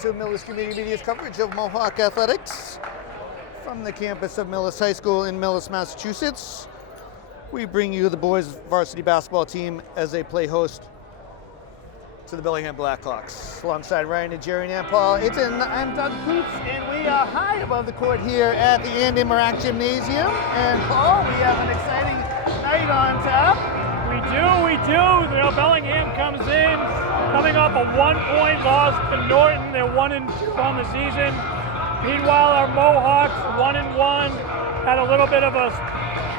to Millis Community Media's coverage of Mohawk Athletics from the campus of Millis High School in Millis, Massachusetts. We bring you the boys' varsity basketball team as they play host to the Bellingham Blackhawks. Alongside Ryan and Jerry and Paul, I'm Doug Coots, and we are high above the court here at the Andy Marak Gymnasium. And Paul, we have an exciting night on tap. We do. You know, Bellingham comes in, coming off a 1-point loss to Norton. They're 1-2 on the season. Meanwhile, our Mohawks, 1-1, had a little bit of a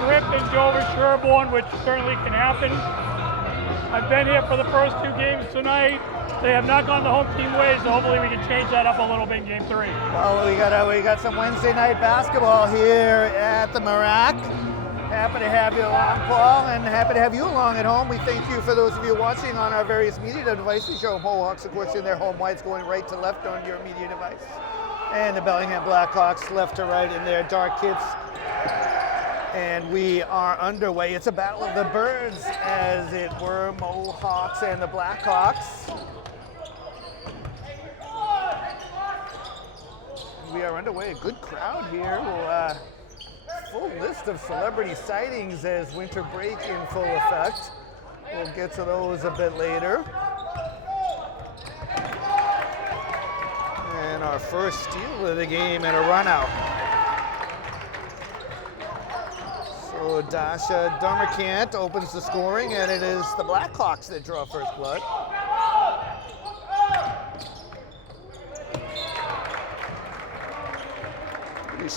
trip in Dover Sherborne, which certainly can happen. I've been here for the first 2 games tonight. They have not gone the home team way, so hopefully we can change that up a little bit in game 3. Well, we got some Wednesday night basketball here at the Marak. Happy to have you along, Paul, and happy to have you along at home. We thank you for those of you watching on our various media devices. Show Mohawks, of course, in their home whites going right to left on your media device. And the Bellingham Blackhawks left to right in their dark kits. And we are underway. It's a battle of the birds, as it were, Mohawks and the Blackhawks. We are underway. A good crowd here. Full list of celebrity sightings as winter break in full effect. We'll get to those a bit later. And our first steal of the game and a run out. So Dasha Darmacant opens the scoring, and it is the Blackhawks that draw first blood.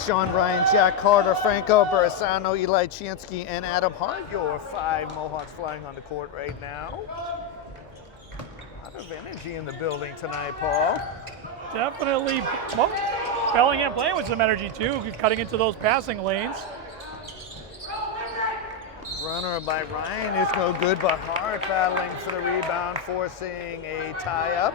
Sean Ryan, Jack Carter, Franco Barisano, Eli Chansky, and Adam Hart, your 5 Mohawks flying on the court right now. A lot of energy in the building tonight, Paul. Definitely. Well, Bellingham playing with some energy too, cutting into those passing lanes. Runner by Ryan is no good, but Hart battling for the rebound, forcing a tie-up.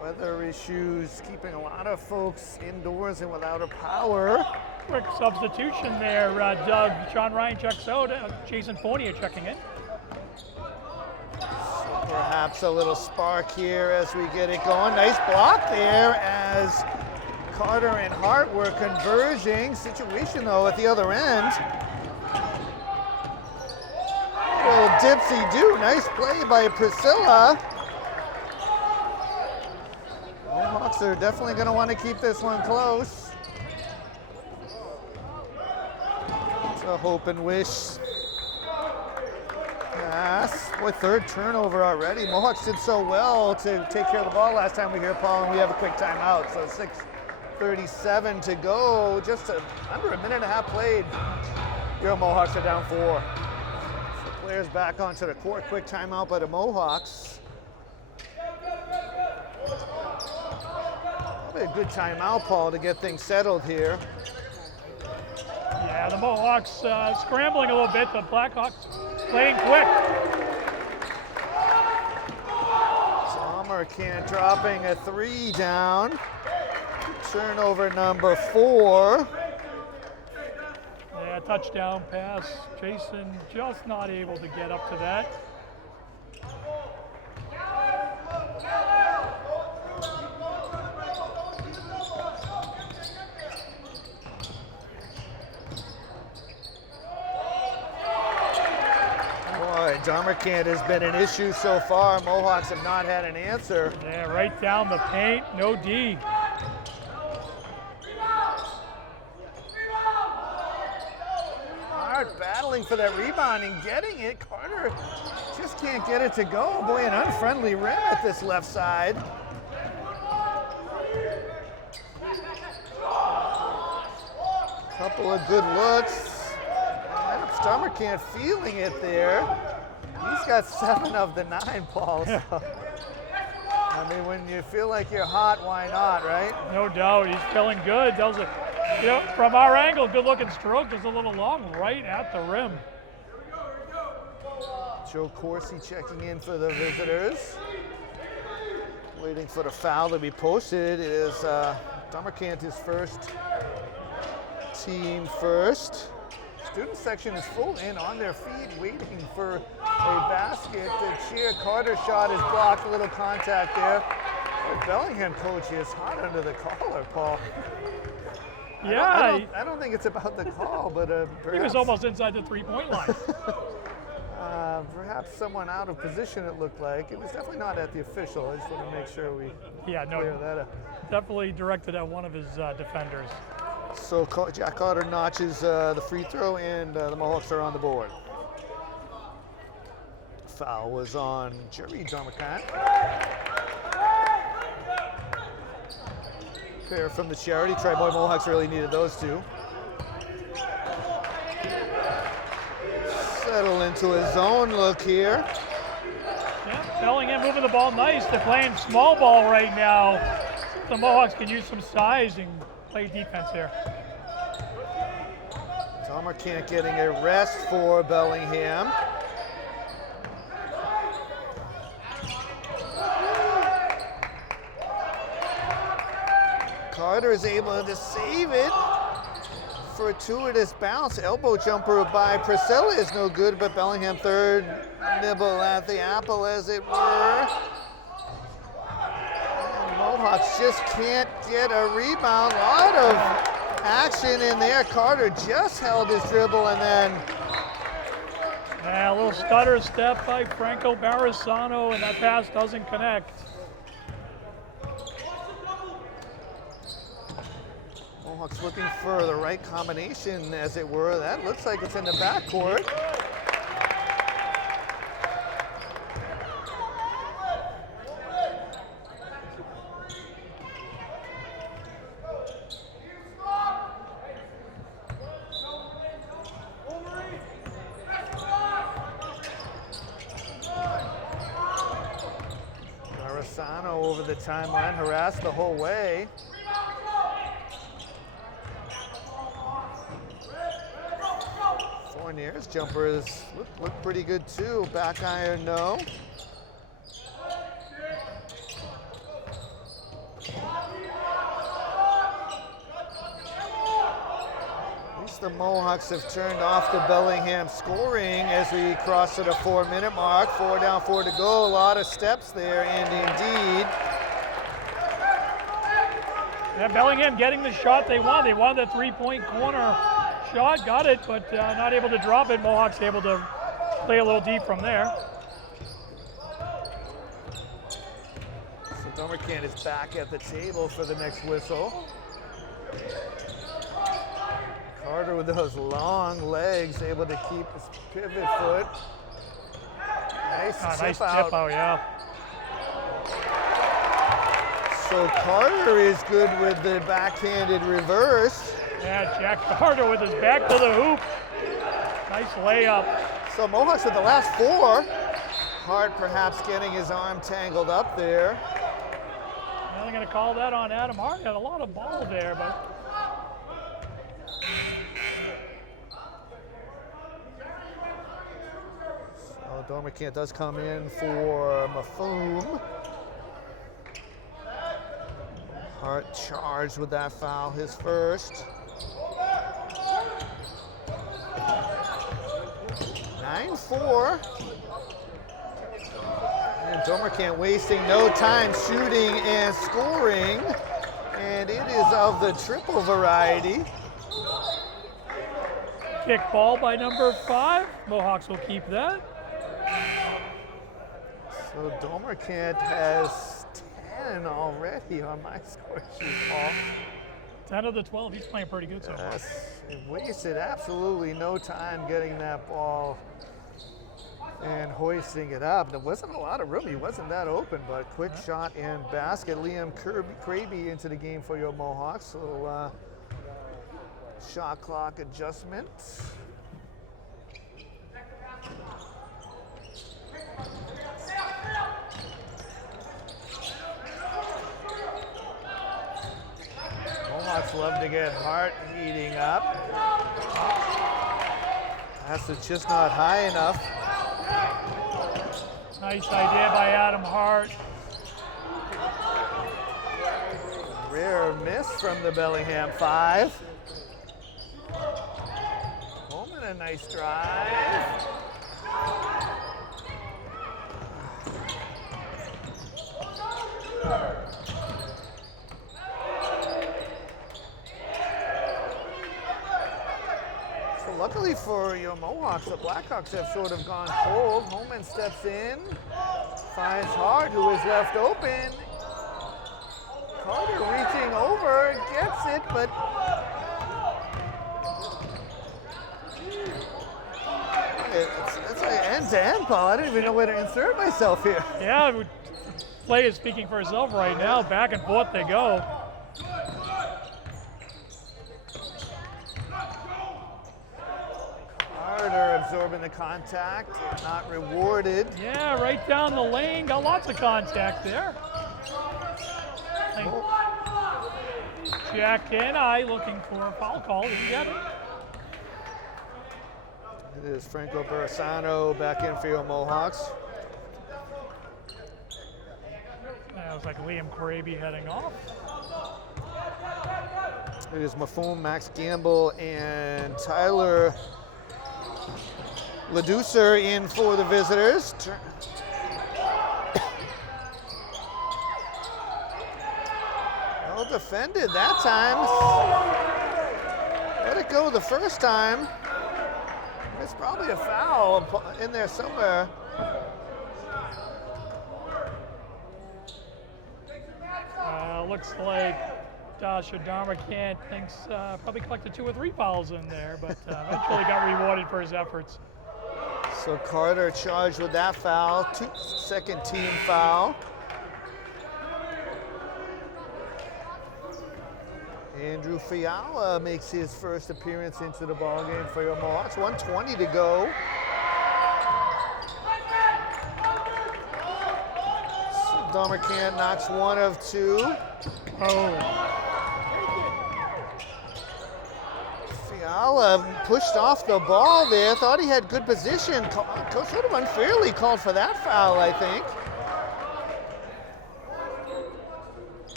Weather issues keeping a lot of folks indoors and without a power. Quick substitution there, Doug. Sean Ryan checks out. Jason Fournier checking in. So perhaps a little spark here as we get it going. Nice block there as Carter and Hart were converging. Situation though at the other end. Little dipsy-do. Nice play by Priscilla. Mohawks are definitely going to want to keep this one close. It's a hope and wish pass. Boy, 3rd turnover already. Mohawks did so well to take care of the ball last time we hear Paul, and we have a quick timeout. So 6:37 to go. Just under a minute and a half played. Your Mohawks are down 4. So players back onto the court. Quick timeout by the Mohawks. A good timeout, Paul, to get things settled here. Yeah, the Mohawks scrambling a little bit. The Blackhawks playing quick. Darmacant dropping a 3 down. Turnover number 4. Yeah, touchdown pass. Jason just not able to get up to that. Darmacant has been an issue so far. Mohawks have not had an answer. Yeah, right down the paint, no D. Hart battling for that rebound and getting it. Carter just can't get it to go. Boy, an unfriendly rim at this left side. Couple of good looks. Darmacant feeling it there. He's got 7 of the 9, Paul. So, I mean, when you feel like you're hot, why not, right? No doubt, he's feeling good. That was from our angle, good looking stroke, just a little long, right at the rim. Joe Corsi checking in for the visitors. Waiting for the foul to be posted. It is Darmacant, his first, team first. Student section is full in on their feet, waiting for a basket. The cheer. Carter shot is blocked, a little contact there. The Bellingham coach is hot under the collar, Paul. Yeah, I don't think it's about the call, but perhaps, he was almost inside the three-point line. perhaps someone out of position, it looked like. It was definitely not at the official. I just want to make sure we Yeah, no, clear that up. definitely directed at one of his defenders. So Jack Carter notches the free throw, and the Mohawks are on the board. Foul was on Jerry Dormacant. Pair from the charity. Tri-Boy Mohawks really needed those two. Settle into a zone look here. Yeah, Bellingham moving the ball nice. They're playing small ball right now. The Mohawks can use some size and play defense here. Dormacant getting a rest for Bellingham. Carter is able to save it. Fortuitous bounce. Elbow jumper by Priscilla is no good, but Bellingham third nibble at the apple, as it were. And Mohawks just can't get a rebound. A lot of action in there. Carter just held his dribble and then Yeah, a little stutter step by Franco Barisano, and that pass doesn't connect. Mohawks looking for the right combination, as it were. That looks like it's in the backcourt. Barisano over the timeline, harassed the whole way. Fournier's jumpers look pretty good too. Back iron, no. At least the Mohawks have turned off the Bellingham scoring as we cross to the 4-minute mark. 4 down, 4 to go. A lot of steps there, and indeed. Yeah, Bellingham getting the shot they want. They wanted the three-point corner shot, got it, but not able to drop it. Mohawks able to play a little deep from there. So Dormacant is back at the table for the next whistle. Carter with those long legs, able to keep his pivot foot. Nice Nice tip out. tip out, yeah. So Carter is good with the backhanded reverse. Yeah, Jack Carter with his back to the hoop. Nice layup. So Mohawks with the last 4. Hart perhaps getting his arm tangled up there. Yeah, they're going to call that on Adam Hart. Had a lot of ball there, but. So Dormacant does come in for Mafoom. Hart charged with that foul, his first. 9-4. And Dormacant wasting no time shooting and scoring. And it is of the triple variety. Kick ball by number 5. Mohawks will keep that. So Dormacant has 10 already on my score sheet, Paul. 10 of the 12. He's playing pretty good so far. Yes, it wasted absolutely no time getting that ball and hoisting it up. There wasn't a lot of room. He wasn't that open, but quick shot and basket. Liam Kraby into the game for your Mohawks. A little shot clock adjustment. Mohawks love to get Hart heating up. That's just not high enough. Nice idea by Adam Hart. Rare miss from the Bellingham 5. Holman a nice drive. luckily for your Mohawks, the Blackhawks have sort of gone cold. Holman steps in, finds Hart, who is left open. Carter reaching over, gets it, but it's like end-to-end, Paul. I don't even know where to insert myself here. Yeah, the play is speaking for itself right now. Back and forth they go. Carter absorbing the contact, not rewarded. Yeah, right down the lane. Got lots of contact there. Jack and I looking for a foul call. Didn't get it. It is Franco Barisano back in for your Mohawks. That was like Liam Craby heading off. It is Mafoum, Max Gamble, and Tyler Leducer in for the visitors. Well defended that time. Let it go the first time. It's probably a foul in there somewhere. Looks like Dasha Dharmakant thinks probably collected 2 or 3 fouls in there, but eventually got rewarded for his efforts. So Carter charged with that foul, second team foul. Andrew Fiala makes his first appearance into the ballgame for your Mohawks. 1:20 to go. So Dharmakant knocks 1 of 2. Oh. Fiala pushed off the ball there. Thought he had good position. Coach sort of unfairly called for that foul, I think.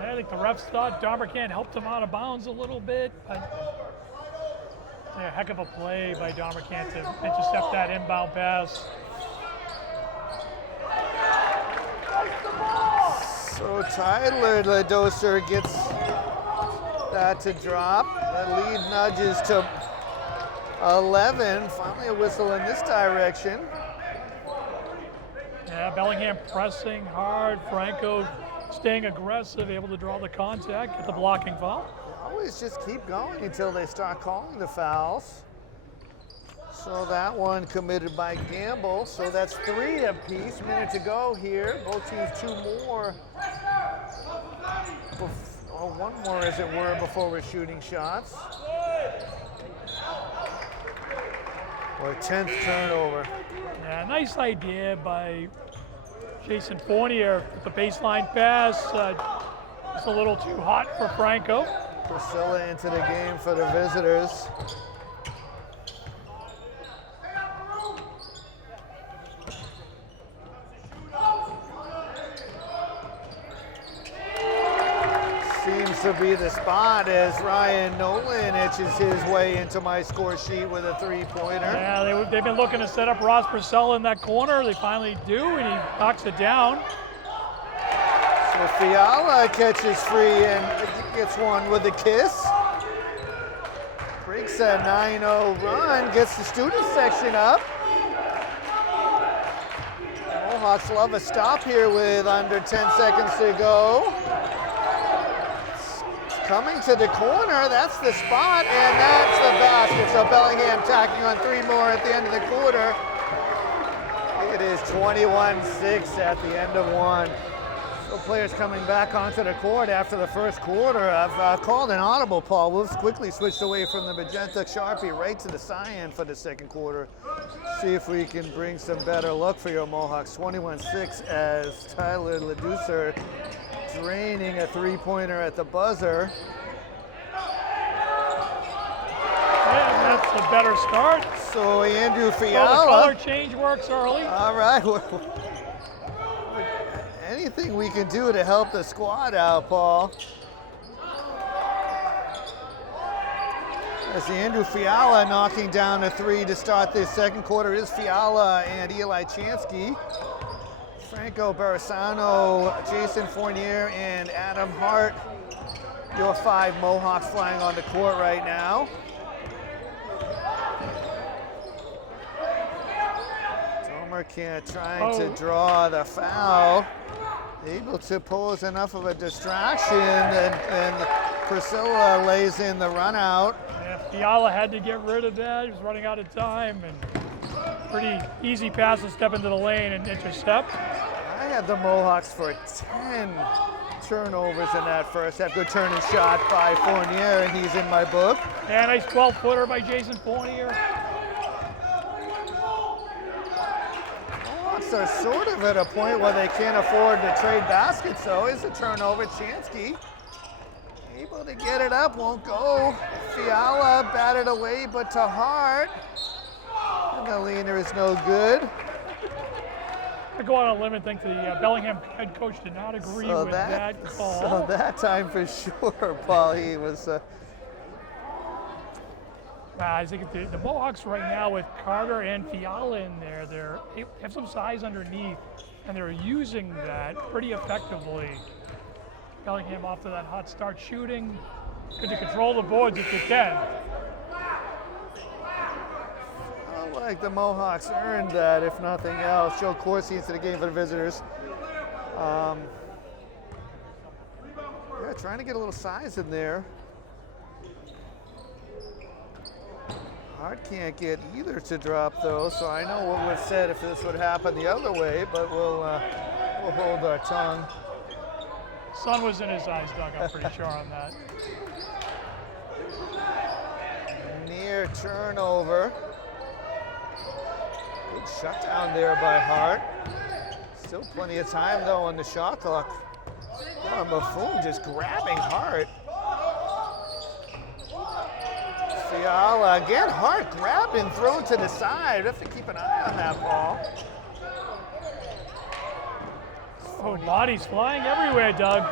I think the refs thought Dharmakant helped him out of bounds a little bit, but a heck of a play by Dharmakant to intercept that inbound pass. So Tyler Ledoser gets that to drop. The lead nudges to 11. Finally a whistle in this direction. Yeah, Bellingham pressing hard. Franco staying aggressive, able to draw the contact, get the blocking foul. Always just keep going until they start calling the fouls. So that one committed by Gamble. So that's 3 apiece. Minute to go here. Both teams 2 more. Or 1 more, as it were, before we're shooting shots. Or 10th turnover. Yeah, nice idea by Jason Fournier with the baseline pass. It's a little too hot for Franco. Priscilla into the game for the visitors. Seems to be the spot as Ryan Nolan etches his way into my score sheet with a 3-pointer. Yeah, they've been looking to set up Ross Priscilla in that corner. They finally do, and he knocks it down. So Fiala catches free and gets one with a kiss. Breaks that 9-0 run, gets the student section up. Mohawks love a stop here with under 10 seconds to go. Coming to the corner, that's the spot, and that's the basket. So Bellingham tacking on 3 more at the end of the quarter. It is 21-6 at the end of 1. So players coming back onto the court after the first quarter. I've called an audible, Paul. Wolves quickly switched away from the magenta Sharpie right to the cyan for the second quarter. See if we can bring some better luck for your Mohawks. 21-6 as Tyler Leducer draining a 3-pointer at the buzzer. Yeah, that's a better start. So Andrew So Fiala. the color change works early. All right. Anything we can do to help the squad out, Paul. As Andrew Fiala knocking down a 3 to start this second quarter. It is Fiala and Eli Chansky Franco Barisano, Jason Fournier, and Adam Hart. Your 5 Mohawks flying on the court right now. Tomer trying to draw the foul. Able to pose enough of a distraction, and Priscilla lays in the run out. Yeah, Fiala had to get rid of that. He was running out of time, and pretty easy pass to step into the lane and intercept. I had the Mohawks for 10 turnovers in that first half. Good turn and shot by Fournier, and he's in my book. Yeah, nice 12-footer by Jason Fournier. Mohawks are sort of at a point where they can't afford to trade baskets, though. Is a turnover. Chansky able to get it up, won't go. Fiala batted away, but to Hart. And the leaner is no good. I go on a limb and think the Bellingham head coach did not agree with that call. So that time for sure, Paul, he was... I think the Mohawks right now with Carter and Fiala in there, they have some size underneath, and they're using that pretty effectively. Bellingham off to that hot start shooting. Good to control the boards if you can. I like the Mohawks earned that, if nothing else. Show court seats to the game for the visitors. Yeah, trying to get a little size in there. Hart can't get either to drop though, so I know what we've said if this would happen the other way, but we'll hold our tongue. Sun was in his eyes, Doug, I'm pretty sure on that. Near turnover. Good shutdown there by Hart. Still plenty of time though on the shot clock. Oh, Buffoon just grabbing Hart. Fiala again, Hart grabbed and thrown to the side. We have to keep an eye on that ball. Oh, bodies flying everywhere, Doug.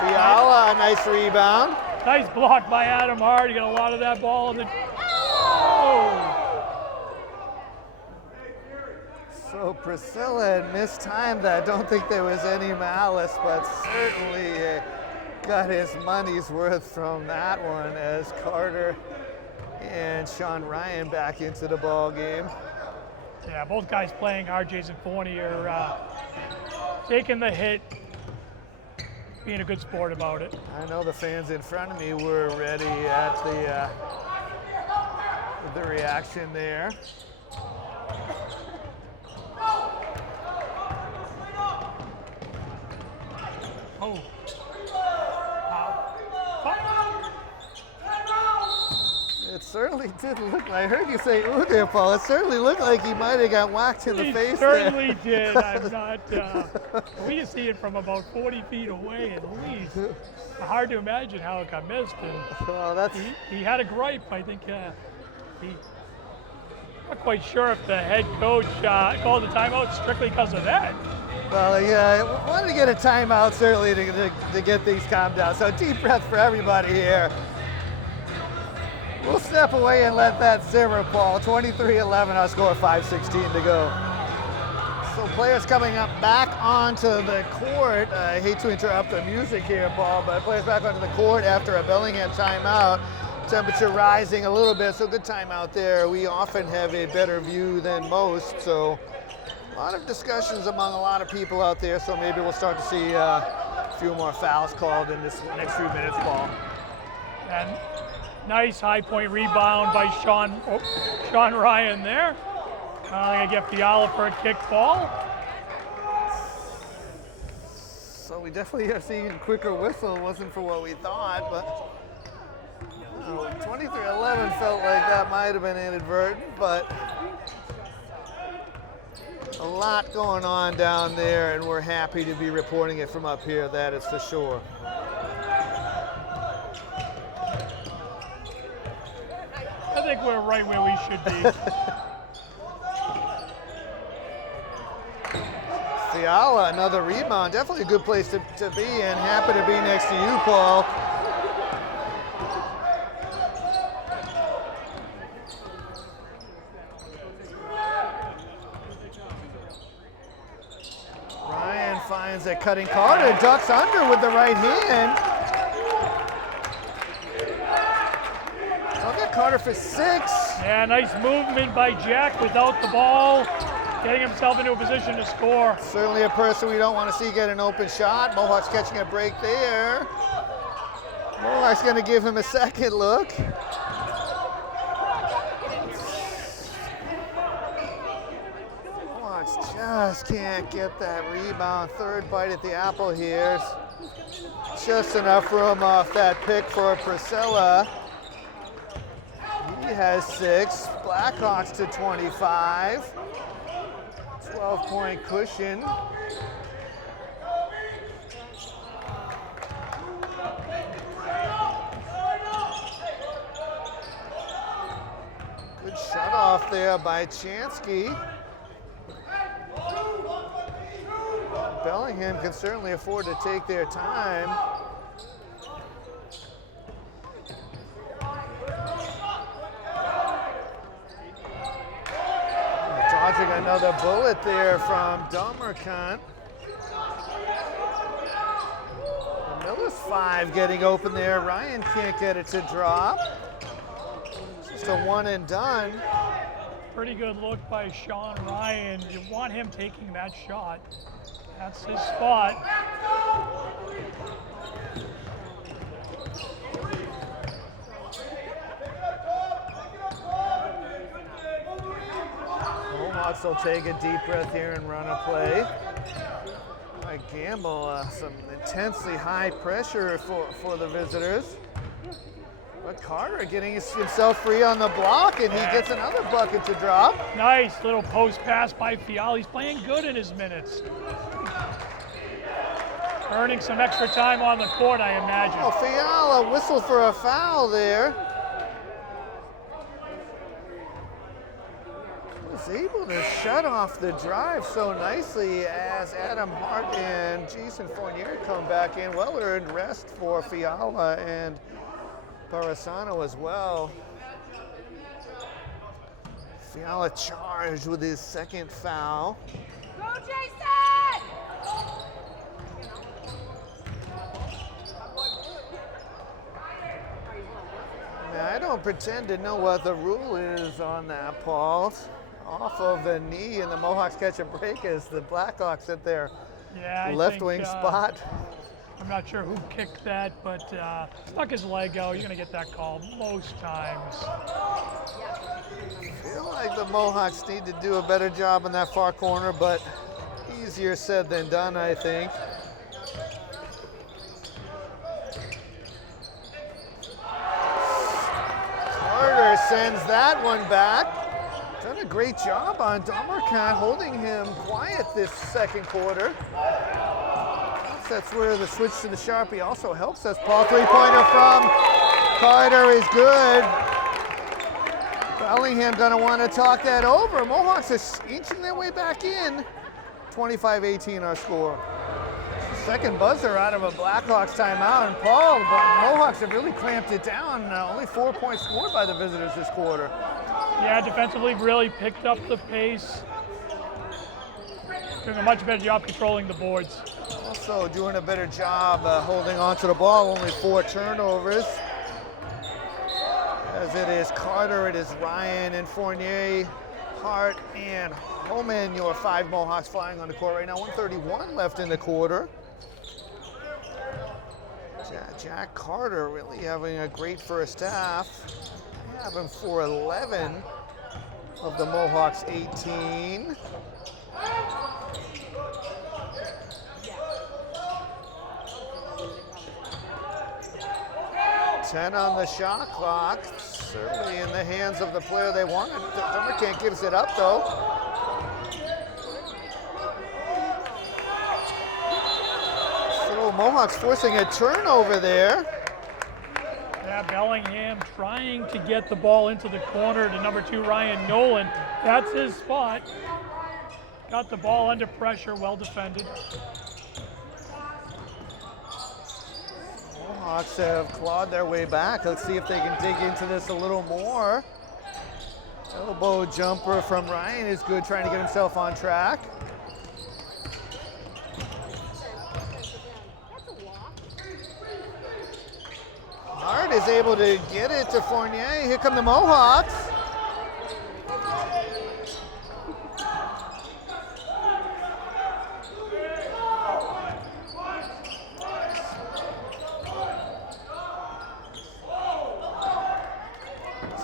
Fiala, a nice rebound. Nice block by Adam Hart. You got a lot of that ball. Oh. So Priscilla had mistimed that. I don't think there was any malice, but certainly got his money's worth from that one as Carter and Sean Ryan back into the ball game. Yeah, both guys playing hard. Jason Fournier taking the hit, being a good sport about it. I know the fans in front of me were ready at the reaction there. Oh. It certainly didn't look like, I heard you say ooh there, Paul. It certainly looked like he might have got whacked in the face certainly did. I'm not, we can see it from about 40 feet away at least. Hard to imagine how it got missed. And well, he had a gripe. I think he, not quite sure if the head coach called the timeout strictly because of that. Well, yeah, wanted to get a timeout certainly to get things calmed down. So deep breath for everybody here. We'll step away and let that simmer, Paul. 23-11, our score, 5:16 to go. So players coming up back onto the court. I hate to interrupt the music here, Paul, but players back onto the court after a Bellingham timeout. Temperature rising a little bit, so good timeout there. We often have a better view than most, so a lot of discussions among a lot of people out there, so maybe we'll start to see a few more fouls called in this next few minutes, Paul. And nice high point rebound by Sean Ryan there. I get Fiala for a kick ball. So we definitely are seeing a quicker whistle. It wasn't for what we thought, but 23-11 felt like that might have been inadvertent, but a lot going on down there, and we're happy to be reporting it from up here, that is for sure. I think we're right where we should be. Fiala, another rebound. Definitely a good place to be in. Happy to be next to you, Paul. Finds a cutting Carter, ducks under with the right hand. I'll get Carter for 6. Yeah, nice movement by Jack without the ball, getting himself into a position to score. Certainly a person we don't want to see get an open shot. Mohawks catching a break there. Mohawks going to give him a second look. Mohawks just can't get that rebound. Third bite at the apple here. Just enough room off that pick for Priscilla. He has 6. Blackhawks to 25. 12-point cushion. Good shut off there by Chansky. Bellingham can certainly afford to take their time. Dodging another bullet there from Domerkant. Miller's 5 getting open there. Ryan can't get it to drop. Just a one and done. Pretty good look by Sean Ryan. You want him taking that shot. That's his spot. Mohawks will take a deep breath here and run a play. I gamble some intensely high pressure for the visitors. But Carter getting himself free on the block, and he gets another bucket to drop. Nice little post pass by Fiala. He's playing good in his minutes. Earning some extra time on the court, I imagine. Oh, Fiala whistled for a foul there. Was able to shut off the drive so nicely as Adam Hart and Jason Fournier come back in. Well-earned rest for Fiala and Barasano as well. Fiala charged with his second foul. Go, Jason! Now, I don't pretend to know what the rule is on that, Paul. Off of the knee, and the Mohawks catch a break as the Blackhawks at their left wing spot. I'm not sure who kicked that, but stuck his leg out. You're going to get that call most times. I feel like the Mohawks need to do a better job in that far corner, but easier said than done, I think. Carter sends that one back. Done a great job on Domerkant, holding him quiet this second quarter. That's where the switch to the Sharpie also helps us. Paul, three-pointer from Carter is good. Bellingham gonna want to talk that over. Mohawks is inching their way back in. 25-18 our score. Second buzzer out of a Blackhawks timeout, and Paul, Mohawks have really clamped it down. Only 4 points scored by the visitors this quarter. Yeah, defensively really picked up the pace. Doing a much better job controlling the boards. Also doing a better job holding on to the ball, only 4 turnovers. As it is Carter, it is Ryan and Fournier, Hart and Homan, your 5 Mohawks flying on the court right now. 1:31 left in the quarter. Jack Carter really having a great first half. Having for 11 of the Mohawks 18. Ten on the shot clock. Certainly in the hands of the player they wanted. Domerkant gives it up though. So Mohawks forcing a turnover there. Yeah, Bellingham trying to get the ball into the corner to number 2 Ryan Nolan. That's his spot. Got the ball under pressure, well defended. Mohawks have clawed their way back. Let's see if they can dig into this a little more. Elbow jumper from Ryan is good, trying to get himself on track. Hart is able to get it to Fournier. Here come the Mohawks.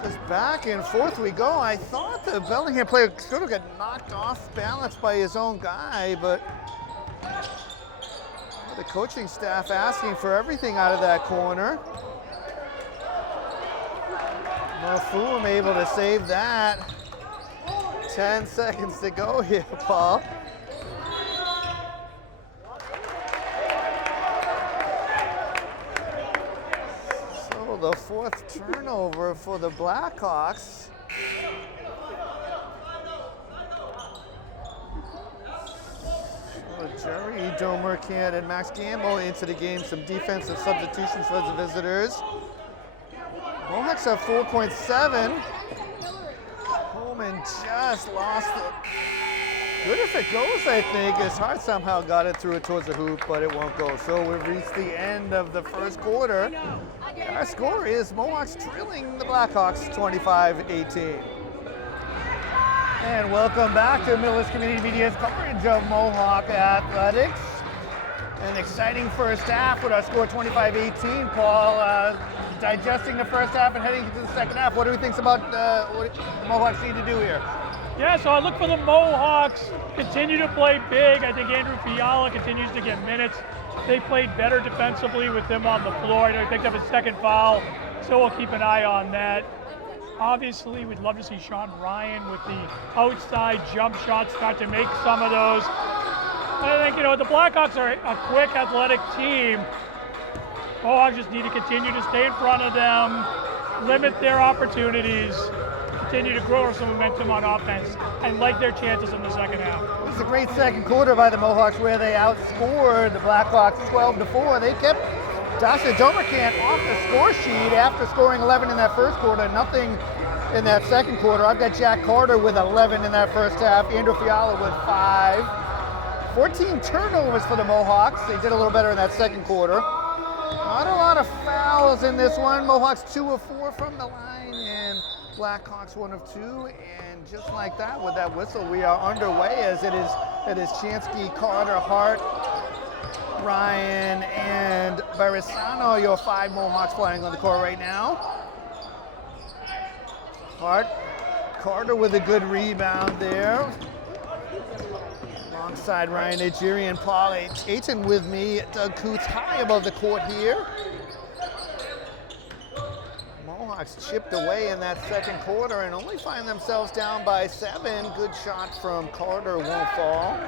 Just back and forth we go. I thought the Bellingham player sort of got knocked off balance by his own guy, but the coaching staff asking for everything out of that corner. Mahfoum able to save that. 10 seconds to go here, Paul. So the fourth turnover for the Blackhawks. Jerry Domercant and Max Gamble into the game. Some defensive substitutions for the visitors. Mohawks have 4.7. Coleman just lost it. Good if it goes, I think. His Hart somehow got it through it towards the hoop, but it won't go. So we've reached the end of the first quarter. Our score is Mohawks trailing the Blackhawks 25-18. And welcome back to Millis Community Media's coverage of Mohawk Athletics. An exciting first half with our score 25-18. Paul, digesting the first half and heading into the second half. What do we think about what the Mohawks need to do here? Yeah, so I look for the Mohawks continue to play big. I think Andrew Fiala continues to get minutes. They played better defensively with him on the floor. They picked up his second foul, so we'll keep an eye on that. Obviously, we'd love to see Sean Ryan with the outside jump shots start to make some of those. I think, the Blackhawks are a quick, athletic team. Mohawks just need to continue to stay in front of them, limit their opportunities, continue to grow some momentum on offense, and like their chances in the second half. It was a great second quarter by the Mohawks where they outscored the Blackhawks 12-4. They kept Joshua Domercant off the score sheet after scoring 11 in that first quarter, nothing in that second quarter. I've got Jack Carter with 11 in that first half, Andrew Fiala with 5. 14 turnovers for the Mohawks. They did a little better in that second quarter. Not a lot of fouls in this one. Mohawks 2 of 4 from the line, and Blackhawks 1 of 2. And just like that, with that whistle, we are underway as it is Chansky, Carter, Hart, Ryan, and Barisano, your 5 Mohawks playing on the court right now. Hart, Carter with a good rebound there. Alongside Ryan Nigerian, Paul Ayton with me. Doug Coots high above the court here. Mohawks chipped away in that second quarter and only find themselves down by 7. Good shot from Carter, won't fall.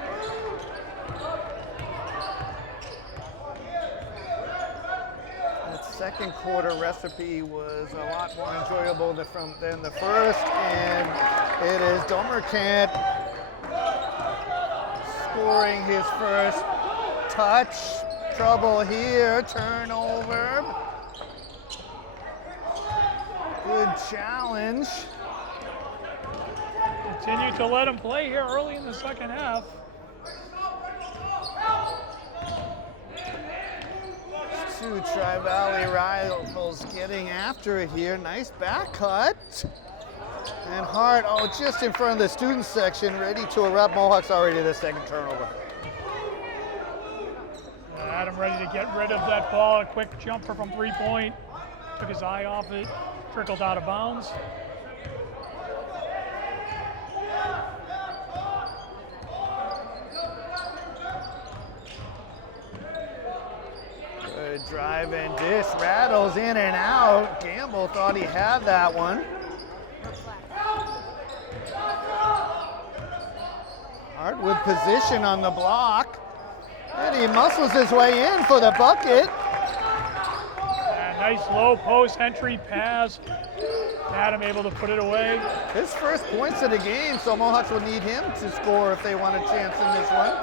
Second quarter recipe was a lot more enjoyable than the first, and it is Domercant scoring his first touch. Trouble here, turnover. Good challenge. Continue to let him play here early in the second half. Two Tri-Valley rivals getting after it here. Nice back cut. And Hart, just in front of the student section, ready to erupt. Mohawks already the second turnover. Adam ready to get rid of that ball. A quick jumper from 3-point. Took his eye off it. Trickled out of bounds. Good drive and dish, rattles in and out. Gamble thought he had that one. Hart with position on the block. And he muscles his way in for the bucket. And nice low post entry pass. Adam able to put it away. His first points of the game, so Mohawks will need him to score if they want a chance in this one.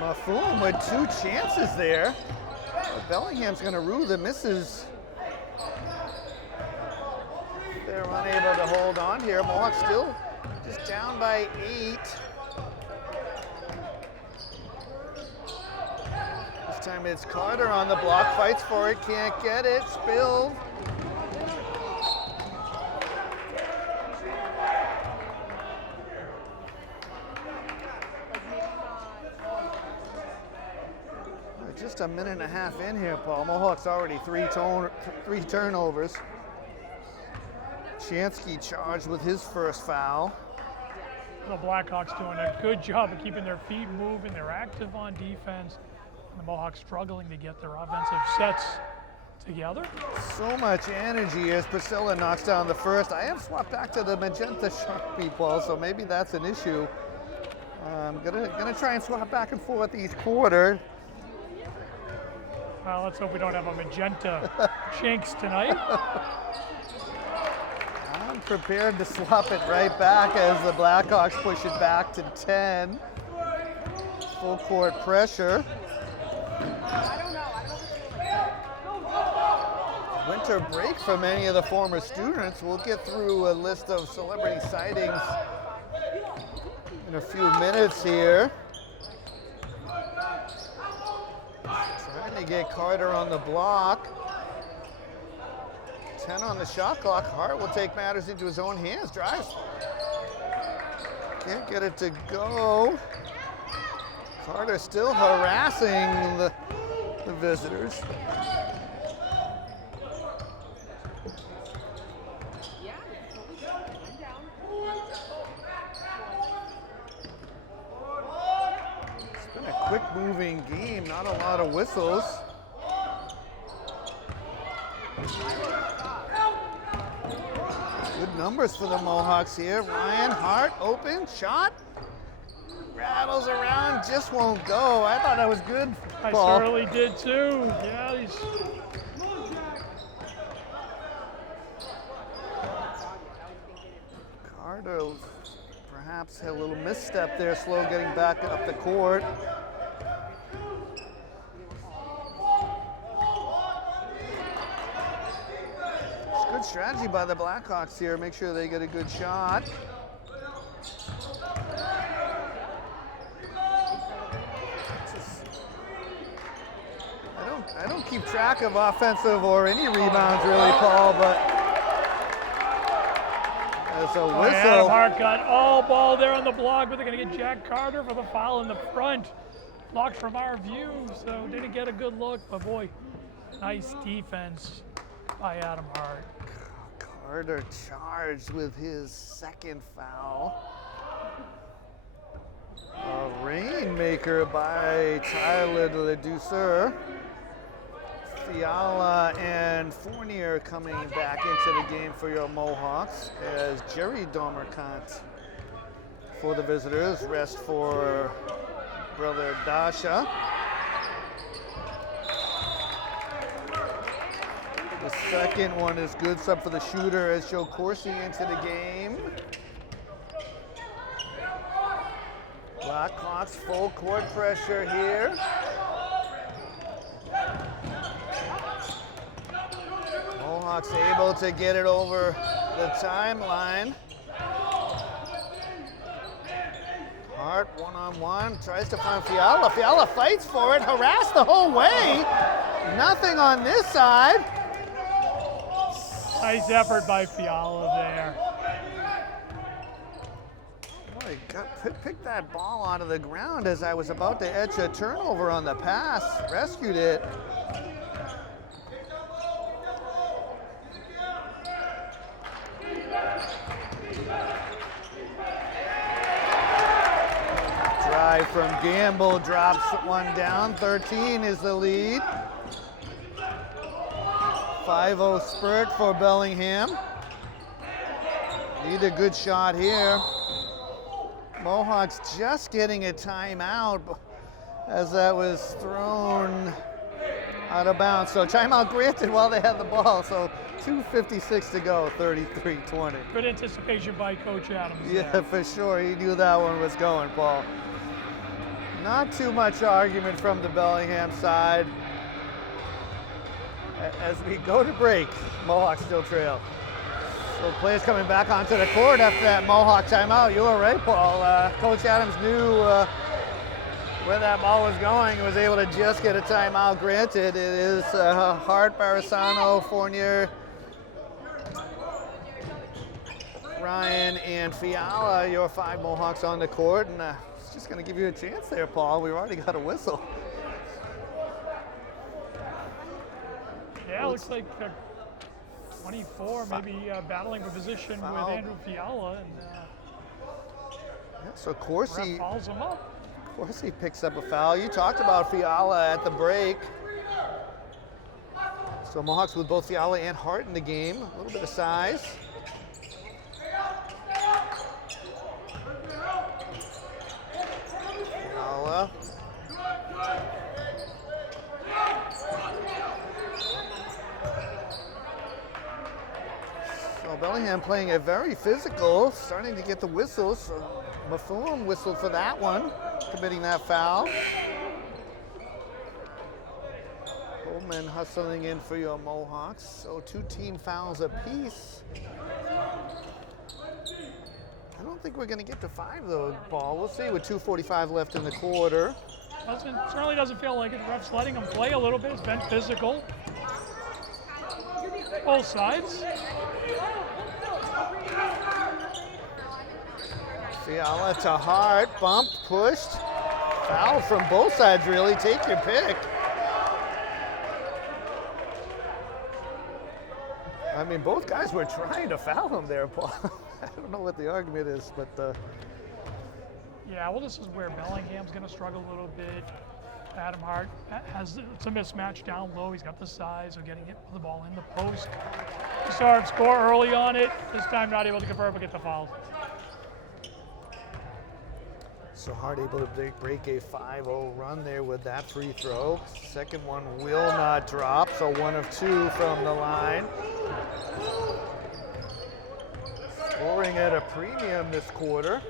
Mahfoum with 2 chances there. Bellingham's going to rue the misses. They're unable to hold on here. Mohawks still Just down by 8. This time it's Carter on the block, fights for it, can't get it, spilled. Just a minute and a half in here, Paul. Mohawks already three turnovers. Chansky charged with his first foul. The Blackhawks doing a good job of keeping their feet moving. They're active on defense. And the Mohawks struggling to get their offensive sets together. So much energy as Priscilla knocks down the first. I have swapped back to the magenta Sharpie, Paul, so maybe that's an issue. I'm gonna try and swap back and forth each quarter. Well, let's hope we don't have a magenta Shanks tonight. I'm prepared to swap it right back as the Blackhawks push it back to 10. Full court pressure. Winter break for many of the former students. We'll get through a list of celebrity sightings in a few minutes here. Trying to get Carter on the block. 10 on the shot clock. Hart will take matters into his own hands. Drives. Can't get it to go. Carter still harassing the visitors. It's been a quick moving game, not a lot of whistles. Good numbers for the Mohawks here. Ryan Hart, open, shot. Rattles around, just won't go. I thought that was good, Paul. I certainly did too. Yeah, he's... Carter perhaps had a little misstep there, slow getting back up the court. Good strategy by the Blackhawks here. Make sure they get a good shot. I don't keep track of offensive or any rebounds really, Paul, but there's a whistle. Adam Hart got all ball there on the block, but they're going to get Jack Carter for the foul in the front. Blocked from our view, so didn't get a good look, but boy, nice defense by Adam Hart. Carter charged with his second foul. A rainmaker by Tyler Ledouceur. Fiala and Fournier coming back into the game for your Mohawks as Jerry Domerkant for the visitors. Rest for brother Dasha. The second one is good. Sub for the shooter as Joe Corsi into the game. Blackhawks full court pressure here. Mohawks able to get it over the timeline. Hart one-on-one, tries to find Fiala. Fiala fights for it, harassed the whole way. Nothing on this side. Nice effort by Fiala there. Boy, picked that ball out of the ground as I was about to etch a turnover on the pass. Rescued it. Drive from Gamble, drops one down. 13 is the lead. 5-0 spurt for Bellingham. Need a good shot here. Mohawks just getting a timeout as that was thrown out of bounds. So timeout granted while they had the ball. So 2:56 to go, 33-20. Good anticipation by Coach Adams. Yeah, there. for sure. He knew that one was going, Paul. Not too much argument from the Bellingham side. As we go to break, Mohawks still trail. So players coming back onto the court after that Mohawk timeout. You were right, Paul. Coach Adams knew where that ball was going. He was able to just get a timeout granted. It is Hart, Barisano, Fournier, Ryan, and Fiala, your 5 Mohawks on the court. And it's just going to give you a chance there, Paul. We've already got a whistle. Yeah, it looks like 24, maybe battling for position with Andrew Fiala, and yeah, so Corsi ref calls him up. Corsi picks up a foul. You talked about Fiala at the break. So Mohawks with both Fiala and Hart in the game. A little bit of size. Fiala. So Bellingham playing it very physical, starting to get the whistles. So Mafum whistled for that one, committing that foul. Coleman hustling in for your Mohawks. So 2 team fouls apiece. I don't think we're going to get to 5 though, Paul. We'll see with 2:45 left in the quarter. Certainly doesn't feel like it. The ref's letting him play a little bit. It's been physical. Both sides. Fiala to Hart, bumped, pushed. Foul from both sides, really. Take your pick. I mean, both guys were trying to foul him there, Paul. I don't know what the argument is, but... Yeah, well, this is where Bellingham's going to struggle a little bit. Adam Hart it's a mismatch down low. He's got the size of getting the ball in the post. He saw him score early on it. This time not able to convert but get the foul. So Hart able to break a 5-0 run there with that free throw. Second one will not drop, so 1 of 2 from the line. Scoring at a premium this quarter.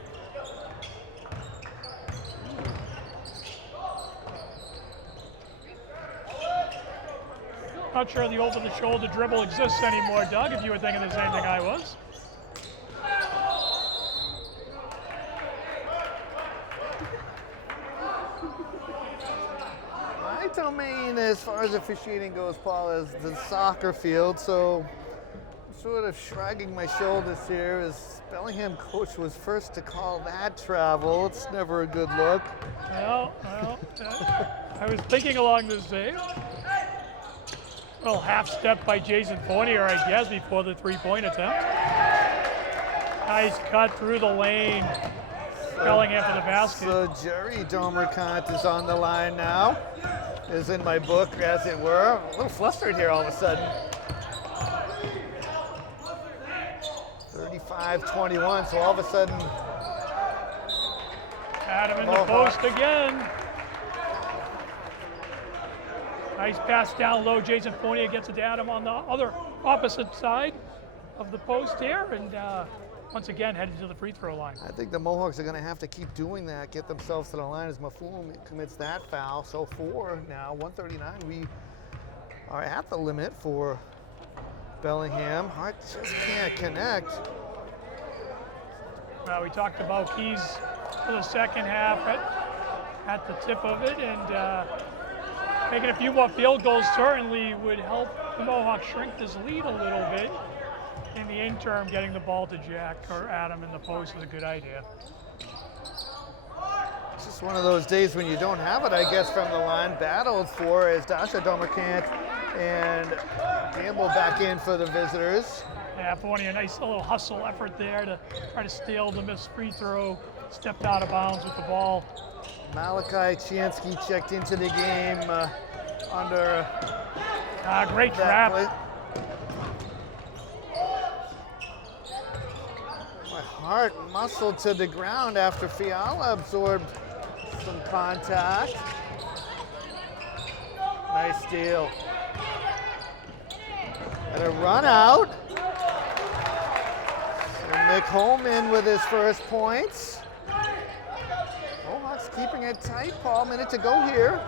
Not sure the over-the-shoulder dribble exists anymore, Doug, if you were thinking the same thing I was. My domain as far as officiating goes, Paul, is the soccer field, so I'm sort of shrugging my shoulders here as Bellingham coach was first to call that travel. It's never a good look. Well, I was thinking along the same. Little half step by Jason Fournier, I guess, before the 3-point attempt. Nice cut through the lane. Bellingham for the basket. So Jerry Domerkant is on the line now. Is in my book, as it were. A little flustered here all of a sudden. 35-21, so all of a sudden. Adam in the post again. Nice pass down low. Jason Fournier gets it to Adam on the other opposite side of the post here, and once again headed to the free throw line. I think the Mohawks are going to have to keep doing that, get themselves to the line as Mafum commits that foul. So 4 now, 139. We are at the limit for Bellingham. Hart just can't connect. Well, we talked about keys for the second half at the tip of it, and making a few more field goals certainly would help the Mohawks shrink this lead a little bit. In the interim, getting the ball to Jack or Adam in the post is a good idea. It's just one of those days when you don't have it, I guess, from the line. Battled for as Dasha Domerkant and Gamble back in for the visitors. Yeah, Fournier, a nice little hustle effort there to try to steal the missed free throw. Stepped out of bounds with the ball. Malachi Chansky checked into the game under great trap. Play. Hart muscled to the ground after Fiala absorbed some contact. Nice steal. And a run out. So Nick Holman with his first points. Mohawks keeping it tight, Paul. Minute to go here.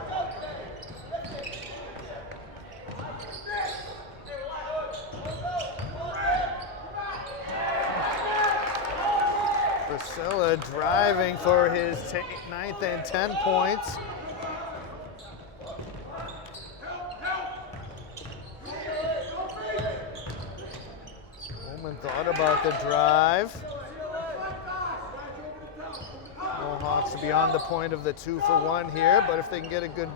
Silla driving for his 9th and 10 points. Bowman thought about the drive. Mohawks are beyond the point of the 2-for-1 here, but if they can get a good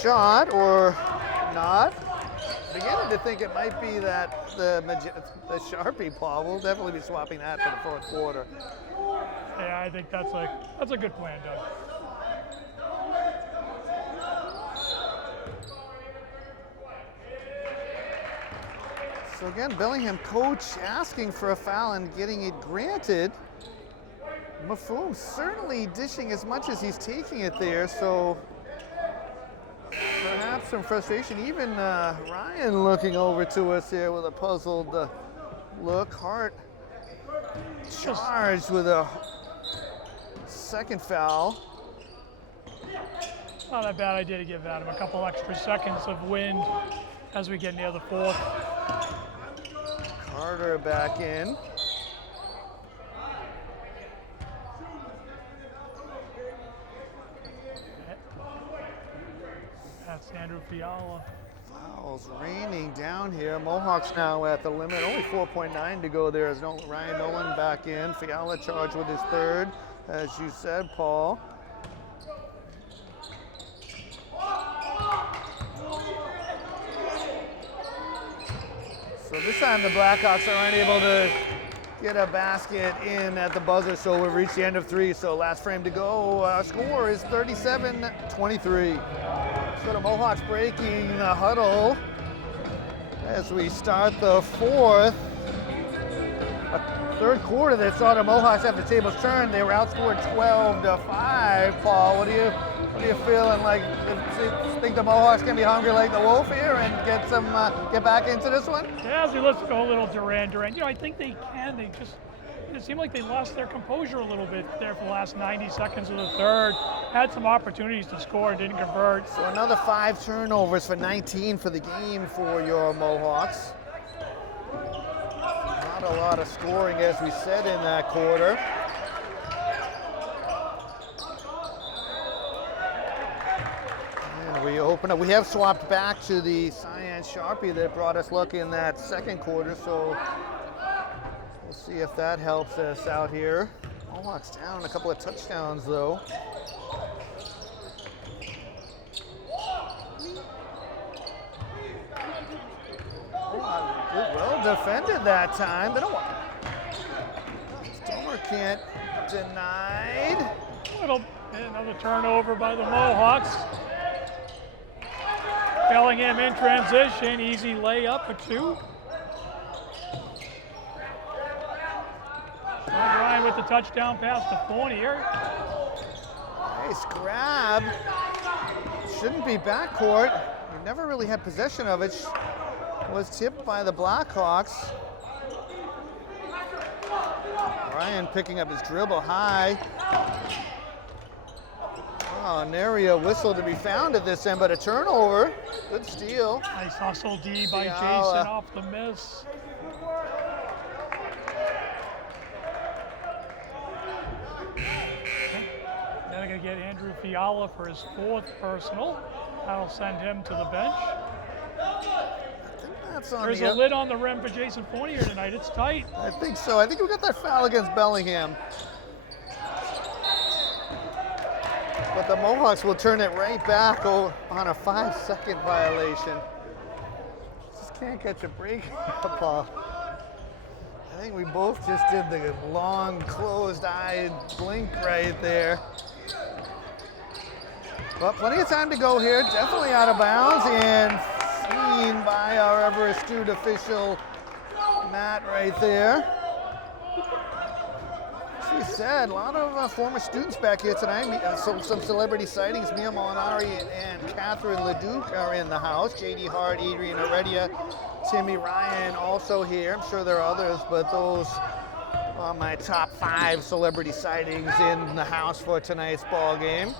shot or not, beginning to think it might be that the Sharpie, Paul. We'll definitely be swapping that for the fourth quarter. Yeah, I think that's a good plan, Doug. So again, Bellingham coach asking for a foul and getting it granted. Mafoum certainly dishing as much as he's taking it there, so perhaps some frustration. Even Ryan looking over to us here with a puzzled look. Hart charged with a second foul. Not a bad idea to give Adam a couple extra seconds of wind as we get near the fourth. Carter back in. That's Andrew Fiala. Fouls raining down here. Mohawks now at the limit. Only 4.9 to go there as Ryan Nolan back in. Fiala charged with his third, as you said, Paul. So this time the Blackhawks are unable to get a basket in at the buzzer, so we've reached the end of 3. So last frame to go. Our score is 37-23. So the Mohawks breaking the huddle as we start the fourth. Third quarter that saw the Mohawks have the tables turned. They were outscored 12-5. Paul, what are you feeling like? Think the Mohawks can be hungry like the Wolf here and get back into this one? Yeah, as we listen to a little Duran. I think they can. It seemed like they lost their composure a little bit there for the last 90 seconds of the third. Had some opportunities to score, didn't convert. So another 5 turnovers for 19 for the game for your Mohawks. Not a lot of scoring, as we said, in that quarter. And we open up. We have swapped back to the Cyan Sharpie that brought us luck in that second quarter, so we'll see if that helps us out here. Mohawks down a couple of touchdowns, though. Well defended that time. They don't want. Stomer can't denied. Another turnover by the Mohawks. Bellingham in transition, easy layup for 2. Ryan with the touchdown pass to Fournier. Nice grab. Shouldn't be backcourt. We never really had possession of it. Was tipped by the Blackhawks. Ryan picking up his dribble high. Oh, nary a whistle to be found at this end, but a turnover. Good steal. Nice hustle D by Fiala. Jason off the miss. Then they're going to get Andrew Fiala for his 4th personal. That'll send him to the bench. That's on There's a lid on the rim for Jason Fournier tonight. It's tight. I think so. I think we got that foul against Bellingham. But the Mohawks will turn it right back on a 5-second violation. Just can't catch a break, Paul. I think we both just did the long, closed-eyed blink right there. But plenty of time to go here. Definitely out of bounds and seen by our ever-astute official, Matt, right there. As we said, a lot of former students back here tonight. Some celebrity sightings. Mia Molinari and Catherine Leduc are in the house. J.D. Hart, Adrian Heredia, Timmy Ryan also here. I'm sure there are others, but those are my top 5 celebrity sightings in the house for tonight's ball game.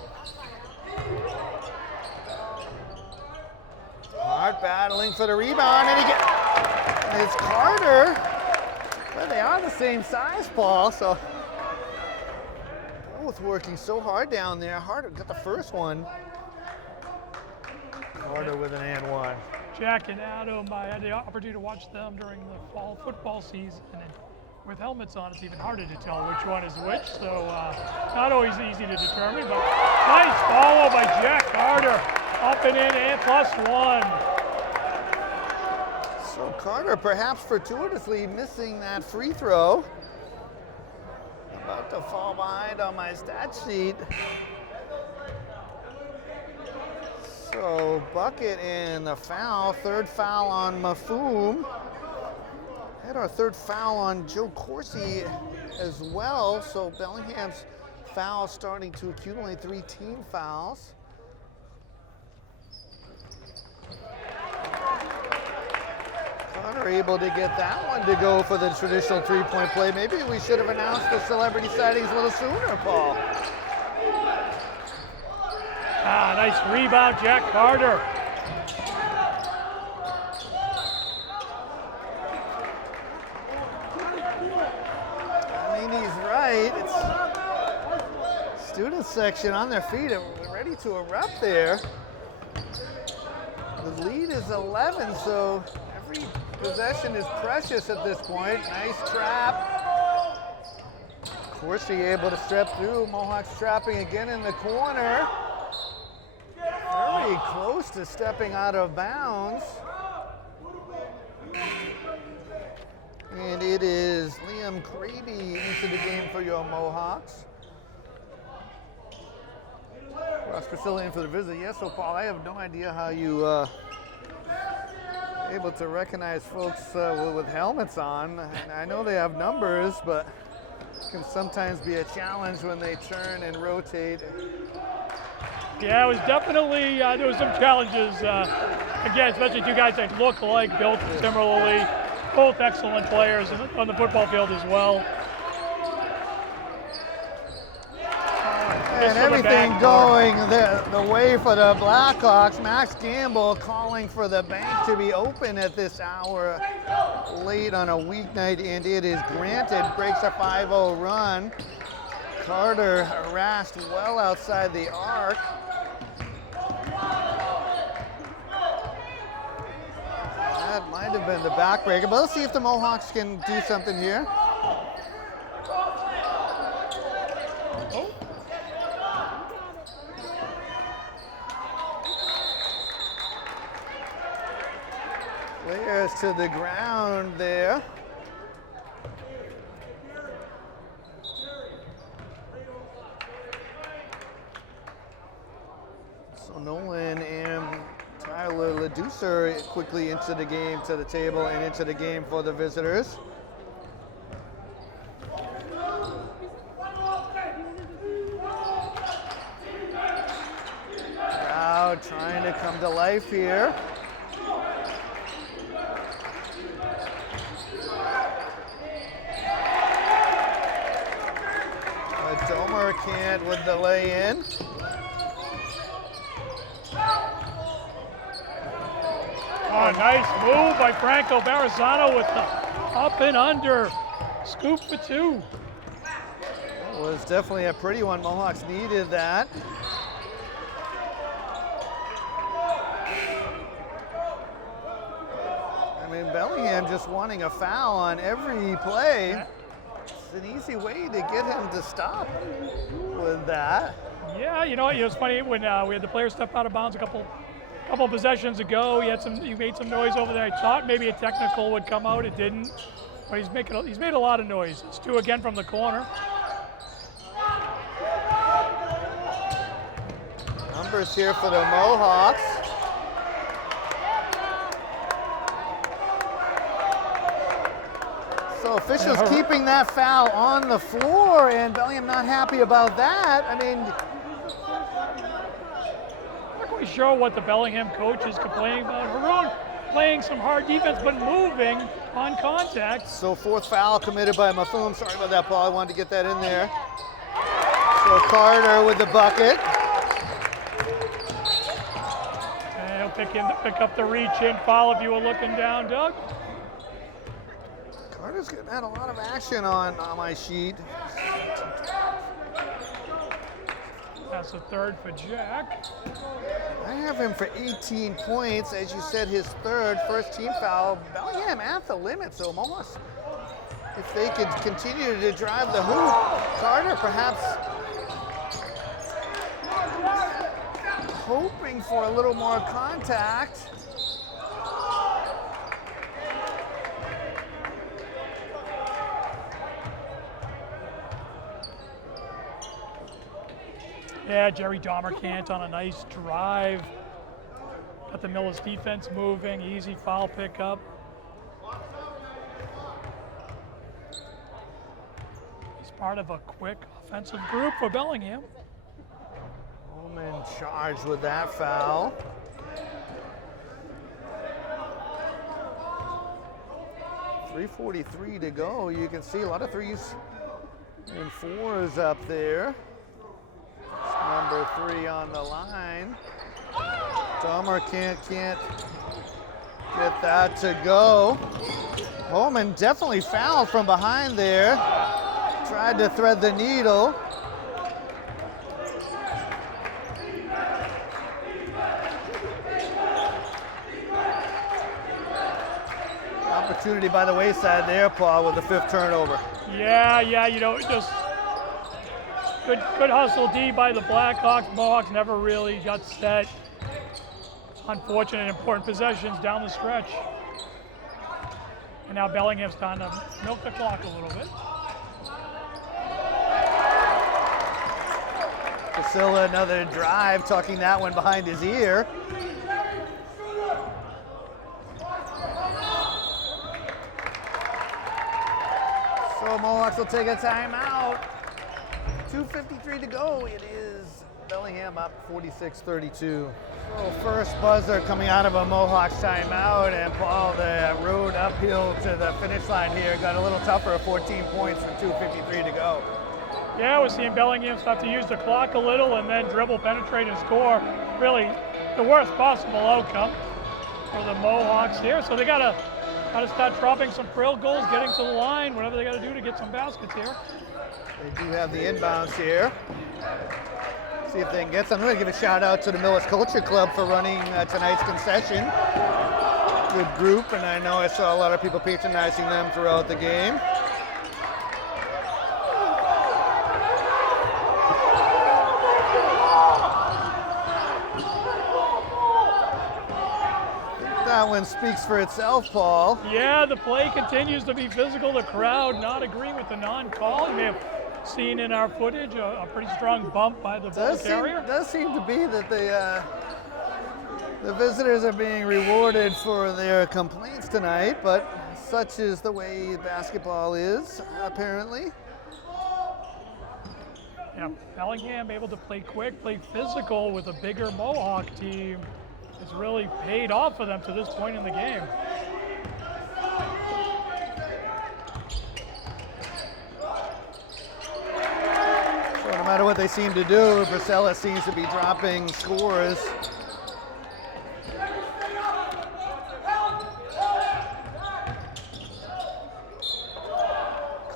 Hart battling for the rebound, and it's Carter. But they are the same size, Paul, so both working so hard down there. Harder got the first one. Carter with an and one. Jack and Adam, I had the opportunity to watch them during the fall football season, and with helmets on, it's even harder to tell which one is which, so not always easy to determine, but nice follow by Jack Carter, up and in and +1. So Carter perhaps fortuitously missing that free throw. About to fall behind on my stat sheet. So bucket and the foul, third foul on Mafoum. Had our third foul on Joe Corsi as well. So Bellingham's foul starting to accumulate 3 team fouls. Connor able to get that one to go for the traditional 3-point play. Maybe we should have announced the celebrity sightings a little sooner, Paul. Nice rebound, Jack Carter. I mean, he's right. It's student section on their feet and ready to erupt there. The lead is 11, so every possession is precious at this point. Nice trap. Corsi able to step through. Mohawks trapping again in the corner. Very close to stepping out of bounds. And it is Liam Grady into the game for your Mohawks. Ross Priscilla in for the visit. Yes, so Paul, I have no idea how you able to recognize folks with helmets on. I know they have numbers, but it can sometimes be a challenge when they turn and rotate. Yeah, it was definitely, there was some challenges. Again, especially two guys that look alike, built similarly. Both excellent players on the football field as well. And everything going the way for the Blackhawks. Max Gamble calling for the bank to be open at this hour late on a weeknight, and it is granted. Breaks a 5-0 run. Carter harassed well outside the arc. That might have been the backbreaker, but let's see if the Mohawks can do something here. Players to the ground there. So Nolan and Tyler Leducer quickly into the game, to the table, and into the game for the visitors. Crowd trying to come to life here. Domer can't with the lay-in. Oh, nice move by Franco Barazano with the up and under. Scoop for 2. It was definitely a pretty one. Mohawks needed that. I mean, Bellingham just wanting a foul on every play. It's an easy way to get him to stop with that. Yeah, you know what? It's funny when we had the player step out of bounds a couple possessions ago. He made some noise over there. I thought maybe a technical would come out. It didn't, but he's made a lot of noise. It's 2 again from the corner. Numbers here for the Mohawks. So officials keeping that foul on the floor, and Bellingham not happy about that. I mean, I'm not quite sure what the Bellingham coach is complaining about. Haroon playing some hard defense, but moving on contact. So 4th foul committed by Mafoum. Sorry about that, Paul. I wanted to get that in there. So Carter with the bucket. And he'll pick up the reach-in foul if you were looking down, Doug. Carter's had a lot of action on my sheet. That's a third for Jack. I have him for 18 points. As you said, his first team foul. Bellingham at the limit, so Mohawks, if they could continue to drive the hoop, Carter perhaps hoping for a little more contact. Yeah, Jerry Dahmer on a nice drive. Got the Millers defense moving, easy foul pickup. He's part of a quick offensive group for Bellingham. Bowman charged with that foul. .343 to go. You can see a lot of threes and fours up there. Number 3 on the line. Dahmer can't get that to go. Holman definitely fouled from behind there. Tried to thread the needle. Opportunity by the wayside there, Paul, with the 5th turnover. Yeah, just good hustle D by the Blackhawks. Mohawks never really got set. Unfortunate, important possessions down the stretch. And now Bellingham's trying to milk the clock a little bit. Casilla, another drive, tucking that one behind his ear. So Mohawks will take a timeout. 2:53 to go. It is Bellingham up 46-32. So first buzzer coming out of a Mohawks timeout, and Paul, the road uphill to the finish line here got a little tougher. 14 points from 2:53 to go. Yeah, we're seeing Bellingham have to use the clock a little and then dribble, penetrate, and score. Really, the worst possible outcome for the Mohawks here. So they gotta start dropping some field goals, getting to the line, whatever they gotta do to get some baskets here. They do have the inbounds here. See if they can get some. I'm going to give a shout out to the Millis Culture Club for running tonight's concession. Good group, and I know I saw a lot of people patronizing them throughout the game. That one speaks for itself, Paul. Yeah, the play continues to be physical. The crowd not agreeing with the non-call. You may have seen in our footage a pretty strong bump by the ball carrier. Does seem to be that the visitors are being rewarded for their complaints tonight, but such is the way basketball is, apparently. Yeah, Bellingham able to play quick, play physical with a bigger Mohawk team. It's really paid off for them to this point in the game. So no matter what they seem to do, Bracella seems to be dropping scores.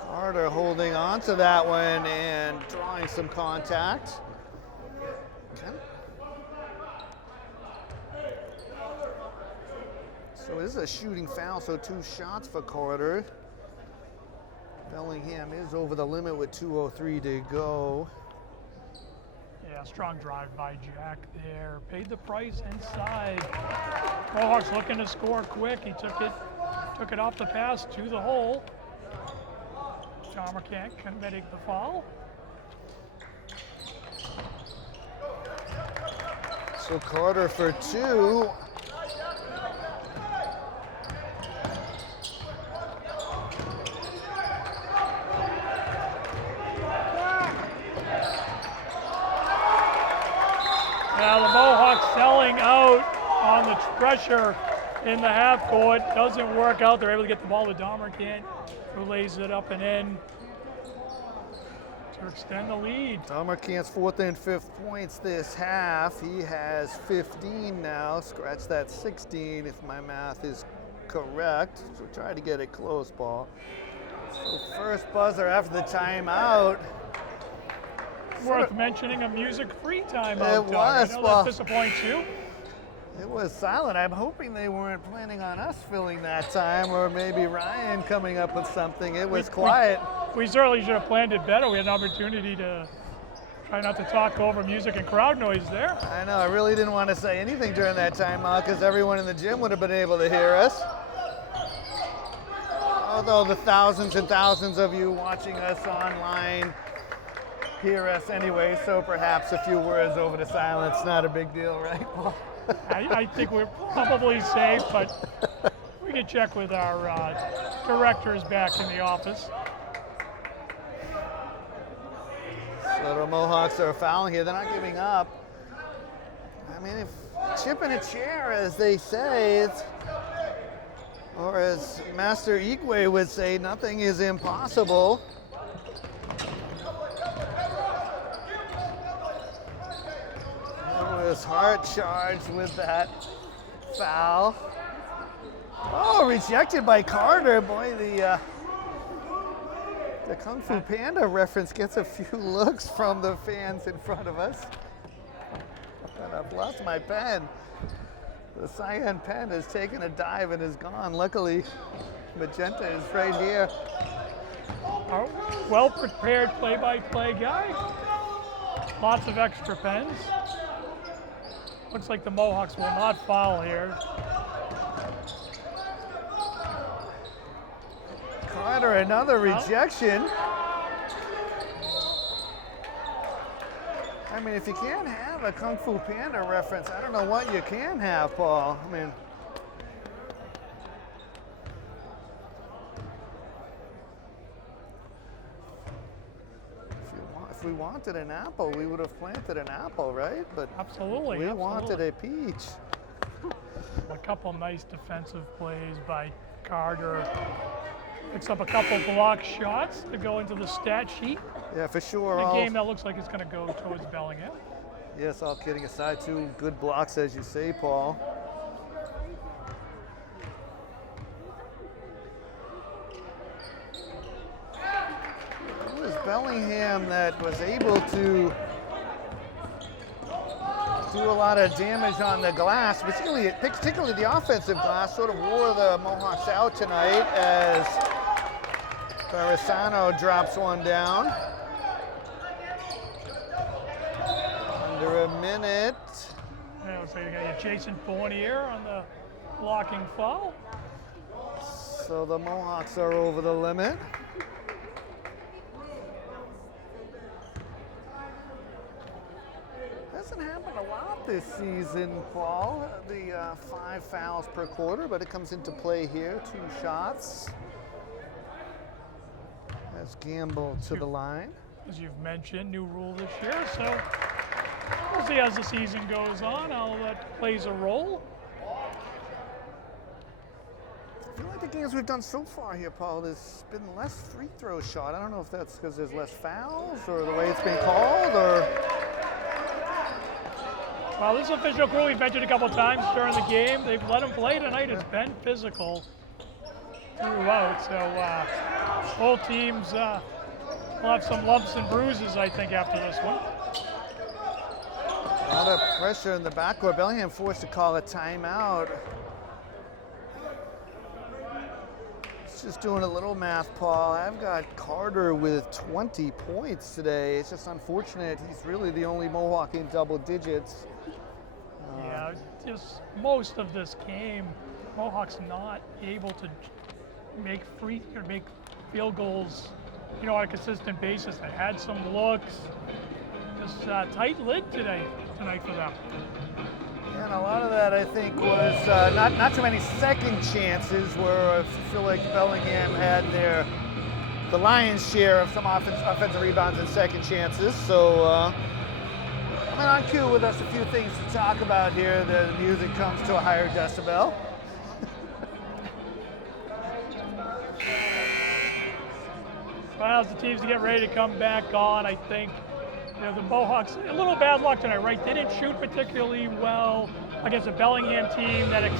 Carter holding on to that one and drawing some contact. Okay. So this is a shooting foul, so 2 shots for Carter. Bellingham is over the limit with 2:03 to go. Yeah, strong drive by Jack there. Paid the price inside. Mohawks looking to score quick. He took it off the pass to the hole. Dahmer can't make the foul. So Carter for 2. Now the Mohawks selling out on the pressure in the half court. Doesn't work out. They're able to get the ball to Dahmer, who lays it up and in to extend the lead. Dahmerkant's 4th and 5th points this half. He has 15 now. Scratch that 16 if my math is correct. So try to get it close, Paul. So first buzzer after the timeout. worth mentioning a music-free timeout. It was, I know well- that disappoints you. It was silent. I'm hoping they weren't planning on us filling that time, or maybe Ryan coming up with something. It was quiet. We certainly should have planned it better. We had an opportunity to try not to talk over music and crowd noise there. I know, I really didn't want to say anything during that timeout because everyone in the gym would have been able to hear us. Although the thousands and thousands of you watching us online hear us anyway, so perhaps a few words over the silence, not a big deal, right, Paul? I think we're probably safe, but we can check with our directors back in the office. So the Mohawks are fouling here. They're not giving up. I mean, if chipping a chair, as they say, it's, or as Master Igwe would say, nothing is impossible. It was hard charged with that foul. Oh, rejected by Carter. Boy, the Kung Fu Panda reference gets a few looks from the fans in front of us. And I've lost my pen. The cyan pen has taken a dive and is gone. Luckily, magenta is right here. Our well-prepared play-by-play guy. Lots of extra pens. Looks like the Mohawks will not foul here. Carter, another rejection. I mean, if you can't have a Kung Fu Panda reference, I don't know what you can have, Paul. I mean, if we wanted an apple, we would have planted an apple, right? But Absolutely. we absolutely. wanted a peach. A couple nice defensive plays by Carter. Picks up a couple block shots to go into the stat sheet. Yeah, for sure. A game that looks like it's going to go towards Bellingham. Yes, all kidding aside, two good blocks, as you say, Paul. It was Bellingham that was able to do a lot of damage on the glass, particularly the offensive glass. Sort of wore the Mohawks out tonight as Barisano drops one down. Under a minute. Yeah, so you got your Jason Fournier on the blocking foul. So the Mohawks are over the limit. Hasn't happened a lot this season, Paul. The 5 fouls per quarter, but it comes into play here. 2 shots. As Gamble to the line. As you've mentioned, new rule this year, so we'll see as the season goes on how that plays a role. I feel like the games we've done so far here, Paul, there's been less free throw shot. I don't know if that's because there's less fouls or the way it's been called, or... Well, this official crew we've mentioned a couple times during the game. They've let them play tonight. It's been physical throughout, so both teams will have some lumps and bruises, I think, after this one. A lot of pressure in the backcourt. Bellingham forced to call a timeout. Just doing a little math, Paul. I've got Carter with 20 points today. It's just unfortunate. He's really the only Mohawk in double digits. Yeah, just most of this game, Mohawks not able to make field goals, on a consistent basis. They had some looks, just tight lid tonight for them. And a lot of that, I think, was not too many second chances where I feel like Bellingham had the lion's share of some offensive rebounds and second chances. So, on cue with us a few things to talk about here. The music comes to a higher decibel. Well, as the teams get ready to come back on, I think the Mohawks, a little bad luck tonight, right? They didn't shoot particularly well against a Bellingham team that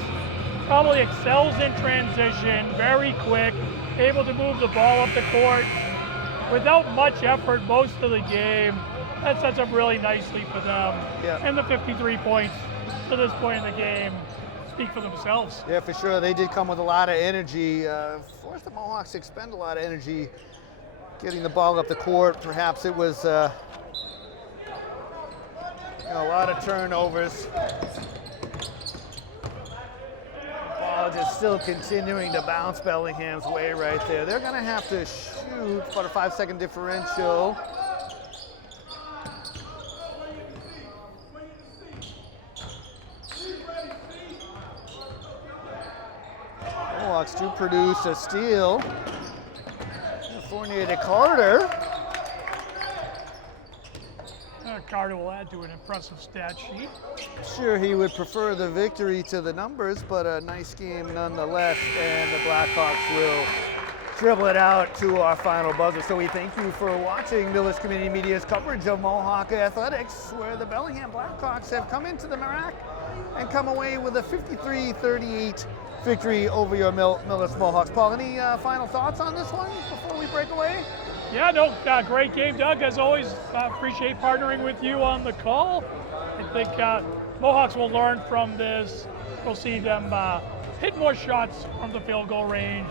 probably excels in transition, very quick, able to move the ball up the court without much effort most of the game. that sets up really nicely for them. Yeah. And the 53 points to this point in the game speak for themselves. Yeah, for sure. They did come with a lot of energy. Forced the Mohawks to expend a lot of energy getting the ball up the court. Perhaps it was a lot of turnovers. Ball just still continuing to bounce Bellingham's way right there. They're going to have to shoot about a 5-second differential. Mohawks do produce a steal. Fournier to Carter. Carter will add to an impressive stat sheet. Sure, he would prefer the victory to the numbers, but a nice game nonetheless, and the Blackhawks will dribble it out to our final buzzer. So we thank you for watching Millis Community Media's coverage of Mohawk Athletics, where the Bellingham Blackhawks have come into the Marac and come away with a 53-38 victory over your Millis Mohawks. Paul, any final thoughts on this one before we break away? Yeah, no, great game, Doug. As always, appreciate partnering with you on the call. I think Mohawks will learn from this. We'll see them hit more shots from the field goal range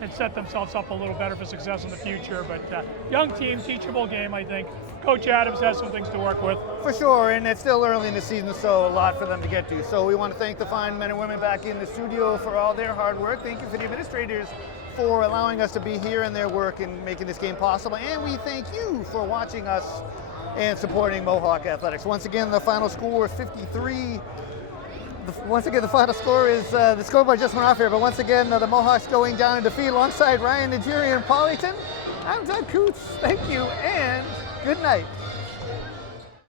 and set themselves up a little better for success in the future. But young team, teachable game, I think. Coach Adams has some things to work with. For sure, and it's still early in the season, so a lot for them to get to. So we want to thank the fine men and women back in the studio for all their hard work. Thank you for the administrators for allowing us to be here and their work in making this game possible. And we thank you for watching us and supporting Mohawk Athletics. Once again, the final score is 53. Once again, the final score is, the scoreboard just went off here, but once again, the Mohawks going down in defeat alongside Ryan Najiri and Paulington. I'm Doug Coots. Thank you and good night.